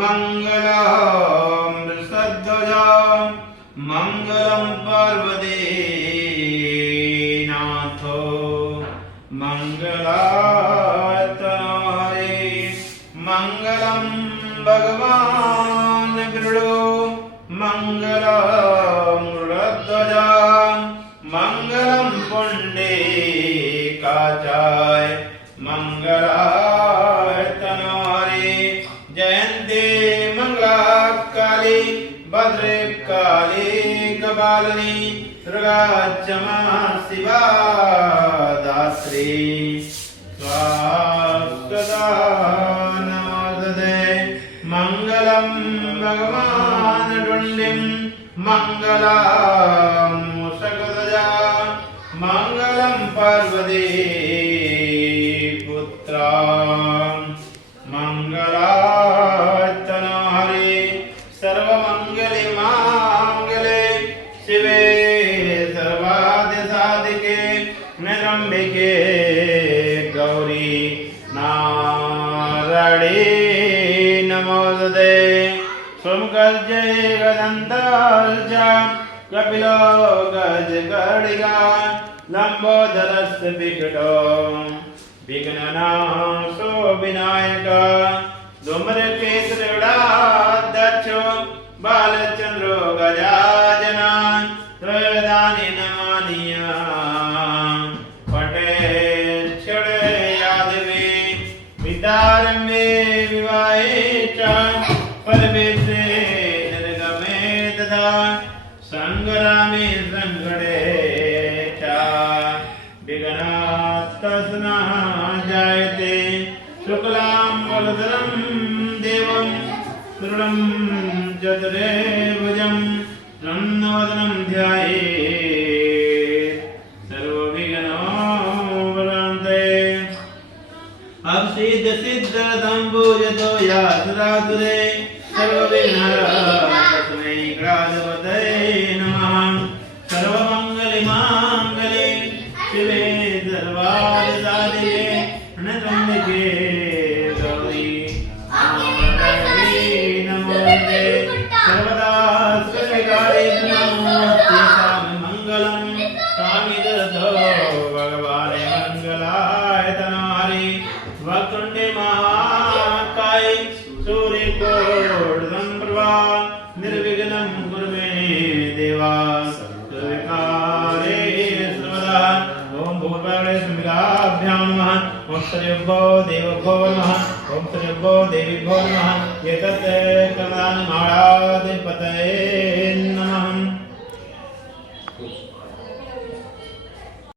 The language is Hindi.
मंगलम सद्वजा मंगलम पार्वती नाथो मंगलातनारे मंगलम भगवान विष्णु मंगलम रुद्रध्वजा मंगलम पुंडरीकाचाय मंगलातनारे जयन्ते मंगलाकाली भद्रकाली कपालिनी दुर्गा क्षमा शिवा दात्री स्वाहा नमोस्तुते मंगलम भगवान डुण्डिं मंगलम मूषकध्वजा मंगलम पार्वती पुत्रा मंगलातनहरे सर्वमंगले मांगले शिवे सर्वादिसाधिके निरंबिके गौरी नारायणे नमोस्तुते सोमगर्जे गदन्तार्च कपिलो गजकर्णिका लंबोदरस्य विकटो विघ्ननाशो विनायक धूम्रकेतुर्गणाध्यक्षो बालचन्द्रो गजानना त्रयोदशानि नमानीय पटेल क्षणे यादवे विद्यारम्भे विवाहे च परमेशे निर्गमे तथा संग्रामे संकटे च विघ्नास्तस्ना जायते शुक्लां वरदं देवं तृणं चतुर्भुजं प्रसन्नवदनं ध्यायेत् सर्वविघ्नोपशान्तये अभीष्टसिद्ध्यर्थं पूजतो या सदातुरे सर्वविघ्नहरस्मै गणाधिपतये नमः सर्वमङ्गलमाङ्गल्ये शिवे सर्वादिसाधिके प्रणतम्बिके गौरी नारायणी नमोस्तुते सर्वदा सर्वकाले नमोस्तेषां मङ्गलं स्वामी ददतो भगवाने मङ्गलायतनारे वक्रतुण्डे महाकाय सूर्यकोटिसमप्रभा निर्विघ्नं कुरु मे देवा सर्वकाले सर्वदा ओम भूतकाले स्मिताभ्यां नमः ओम श्रीभ्यो देवभ्यो नमः ओम श्रीभ्यो देवीभ्यो नमः एतत् कर्मदानमाणाधिपतये नमः